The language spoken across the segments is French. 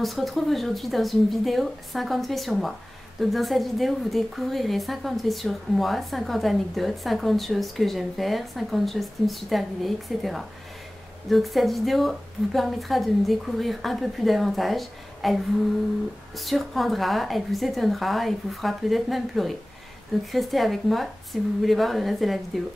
On se retrouve aujourd'hui dans une vidéo 50 faits sur moi. Donc dans cette vidéo, vous découvrirez 50 faits sur moi, 50 anecdotes, 50 choses que j'aime faire, 50 choses qui me sont arrivées, etc. Donc cette vidéo vous permettra de me découvrir un peu plus davantage. Elle vous surprendra, elle vous étonnera et vous fera peut-être même pleurer. Donc restez avec moi si vous voulez voir le reste de la vidéo.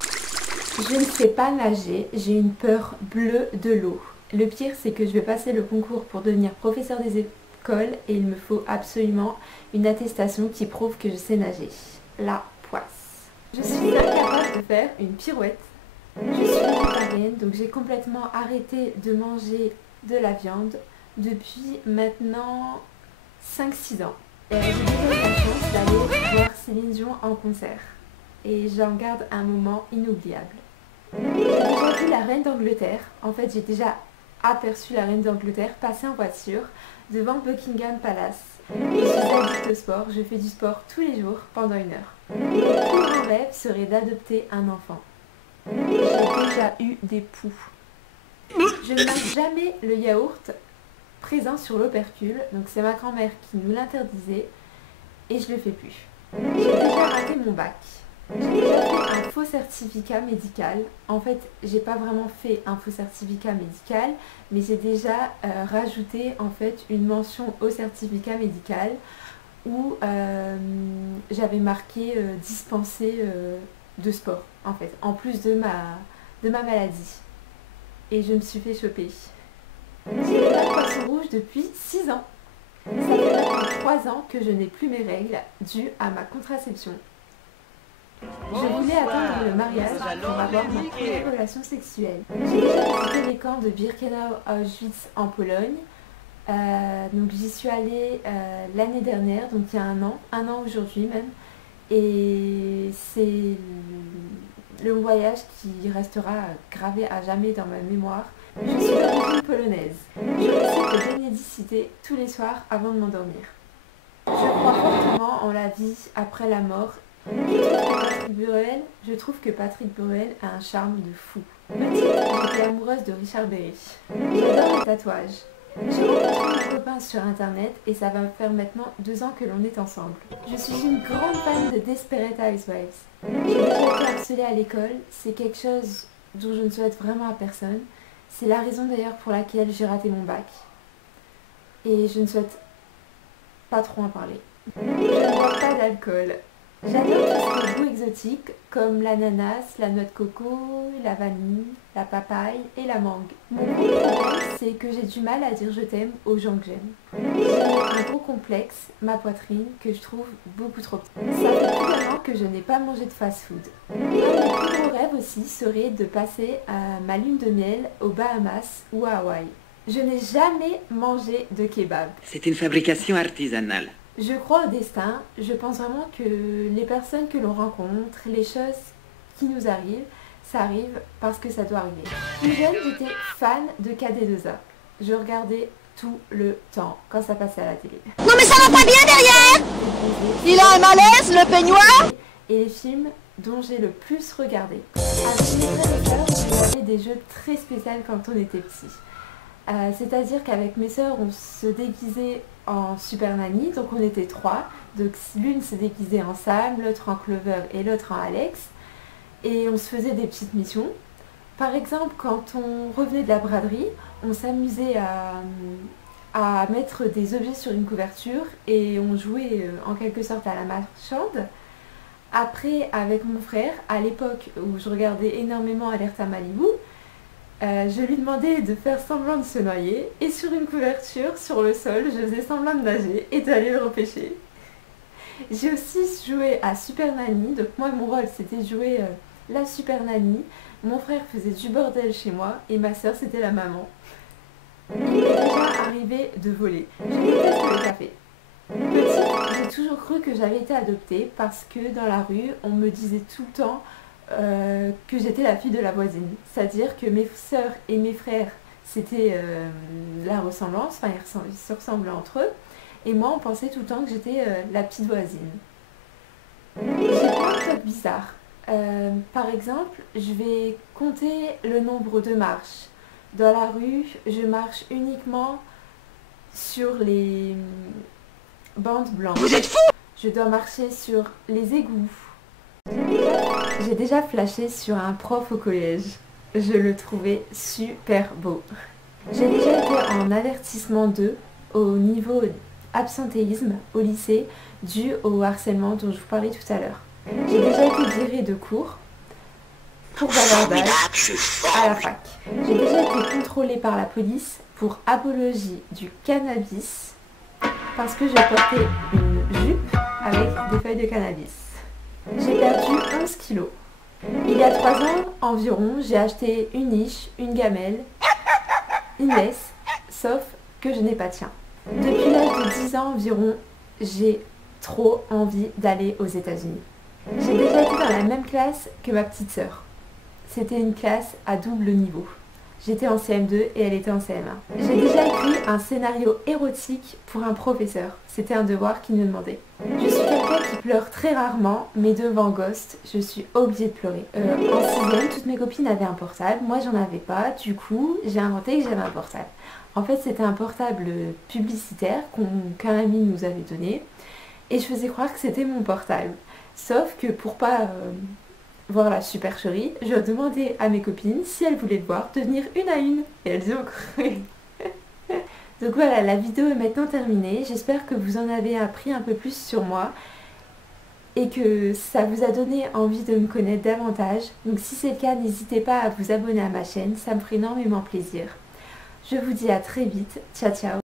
Je ne sais pas nager, j'ai une peur bleue de l'eau. Le pire, c'est que je vais passer le concours pour devenir professeur des écoles et il me faut absolument une attestation qui prouve que je sais nager. La poisse. Je suis incapable de faire une pirouette. Je suis végétarienne, donc j'ai complètement arrêté de manger de la viande depuis maintenant 5-6 ans. J'ai déjà eu la chance d'aller voir Céline Dion en concert et j'en garde un moment inoubliable. J'ai déjà vu la reine d'Angleterre, en fait j'ai déjà aperçu la reine d'Angleterre passer en voiture devant Buckingham Palace. Je suis addict au sport, je fais du sport tous les jours pendant 1 heure. Mon plus grand rêve serait d'adopter un enfant. J'ai déjà eu des poux. Je ne mange jamais le yaourt présent sur l'opercule, donc c'est ma grand-mère qui nous l'interdisait et je le fais plus. J'ai déjà raté mon bac. J'ai déjà fait un faux certificat médical. En fait, j'ai pas vraiment fait un faux certificat médical, mais j'ai déjà rajouté en fait une mention au certificat médical où j'avais marqué dispensé de sport en fait, en plus de ma maladie. Et je me suis fait choper. J'ai les poisson rouge depuis 6 ans. Ça fait maintenant 3 ans que je n'ai plus mes règles dues à ma contraception. Je voulais attendre le mariage pour avoir ma première relation sexuelle. J'ai déjà visité les camps de Birkenau Auschwitz en Pologne. Donc j'y suis allée l'année dernière, donc il y a un an aujourd'hui même. Et c'est le voyage qui restera gravé à jamais dans ma mémoire. Je suis d'origine polonaise. Je récite de bénédicité tous les soirs avant de m'endormir. Je crois fortement en la vie après la mort. Je trouve que Patrick Bruel a un charme de fou. Petite, j'étais amoureuse de Richard Berry. J'adore les tatouages. J'ai rencontré mon copain sur internet et ça va faire maintenant 2 ans que l'on est ensemble. Je suis une grande fan de Desperate Housewives. J'ai déjà été harcelée à l'école, c'est quelque chose dont je ne souhaite vraiment à personne. C'est la raison d'ailleurs pour laquelle j'ai raté mon bac. Et je ne souhaite pas trop en parler. Je ne bois pas d'alcool. J'adore tout ce qui est goût exotique comme l'ananas, la noix de coco, la vanille, la papaye et la mangue. Mon gros problème, c'est que j'ai du mal à dire je t'aime aux gens que j'aime. J'ai un gros complexe, ma poitrine, que je trouve beaucoup trop petite. Ça fait plus d'1 an que je n'ai pas mangé de fast-food. Un de mes plus gros rêves aussi serait de passer ma lune de miel aux Bahamas ou à Hawaï. Je n'ai jamais mangé de kebab. C'est une fabrication artisanale. Je crois au destin, je pense vraiment que les personnes que l'on rencontre, les choses qui nous arrivent, ça arrive parce que ça doit arriver. Plus jeune, j'étais fan de KD2A. Je regardais tout le temps quand ça passait à la télé. Non mais ça va pas bien derrière! Il a un malaise, le peignoir! Et les films dont j'ai le plus regardé. Avec mes frères et sœurs, on avait des jeux très spéciaux quand on était petit. C'est-à-dire qu'avec mes sœurs, on se déguisait en Super Nanny, donc on était 3. Donc l'une se déguisait en Sam, l'autre en Clover et l'autre en Alex. Et on se faisait des petites missions. Par exemple, quand on revenait de la braderie, on s'amusait à mettre des objets sur une couverture et on jouait en quelque sorte à la marchande. Après, avec mon frère, à l'époque où je regardais énormément Alerta Malibu, je lui demandais de faire semblant de se noyer et sur une couverture, sur le sol, je faisais semblant de nager et d'aller le repêcher. J'ai aussi joué à Super Nanny, donc moi mon rôle c'était de jouer la Super Nanny, mon frère faisait du bordel chez moi et ma soeur c'était la maman. Il m'est déjà arrivé de voler. Je déteste le café. Petite, j'ai toujours cru que j'avais été adoptée parce que dans la rue, on me disait tout le temps que j'étais la fille de la voisine. C'est-à-dire que mes sœurs et mes frères, c'était la ressemblance, enfin ils se ressemblaient entre eux. Et moi, on pensait tout le temps que j'étais la petite voisine. J'ai plein de trucs bizarres. Par exemple, je vais compter le nombre de marches. Dans la rue, je marche uniquement sur les bandes blanches. Vous êtes fous! Je dois marcher sur les égouts. J'ai déjà flashé sur un prof au collège. Je le trouvais super beau. J'ai déjà été en avertissement 2 au niveau absentéisme au lycée dû au harcèlement dont je vous parlais tout à l'heure. J'ai déjà été virée de cours pour bavardage à la fac. J'ai déjà été contrôlée par la police pour apologie du cannabis parce que je portais une jupe avec des feuilles de cannabis. J'ai perdu 11 kilos. Il y a 3 ans environ, j'ai acheté une niche, une gamelle, une laisse, sauf que je n'ai pas de chien. Depuis l'âge de 10 ans environ, j'ai trop envie d'aller aux États-Unis. J'ai déjà été dans la même classe que ma petite sœur. C'était une classe à double niveau. J'étais en CM2 et elle était en CM1. J'ai déjà écrit un scénario érotique pour un professeur. C'était un devoir qu'il nous demandait. Je suis quelqu'un qui pleure très rarement, mais devant Ghost, je suis obligée de pleurer. En 6ème, toutes mes copines avaient un portable. Moi, j'en avais pas. Du coup, j'ai inventé que j'avais un portable. En fait, c'était un portable publicitaire qu'un ami nous avait donné. Et je faisais croire que c'était mon portable. Sauf que pour pas voir la supercherie, je demandais à mes copines si elles voulaient le voir, de venir une à une. Et elles y ont cru. Donc voilà, la vidéo est maintenant terminée. J'espère que vous en avez appris un peu plus sur moi et que ça vous a donné envie de me connaître davantage. Donc si c'est le cas, n'hésitez pas à vous abonner à ma chaîne, ça me ferait énormément plaisir. Je vous dis à très vite. Ciao ciao.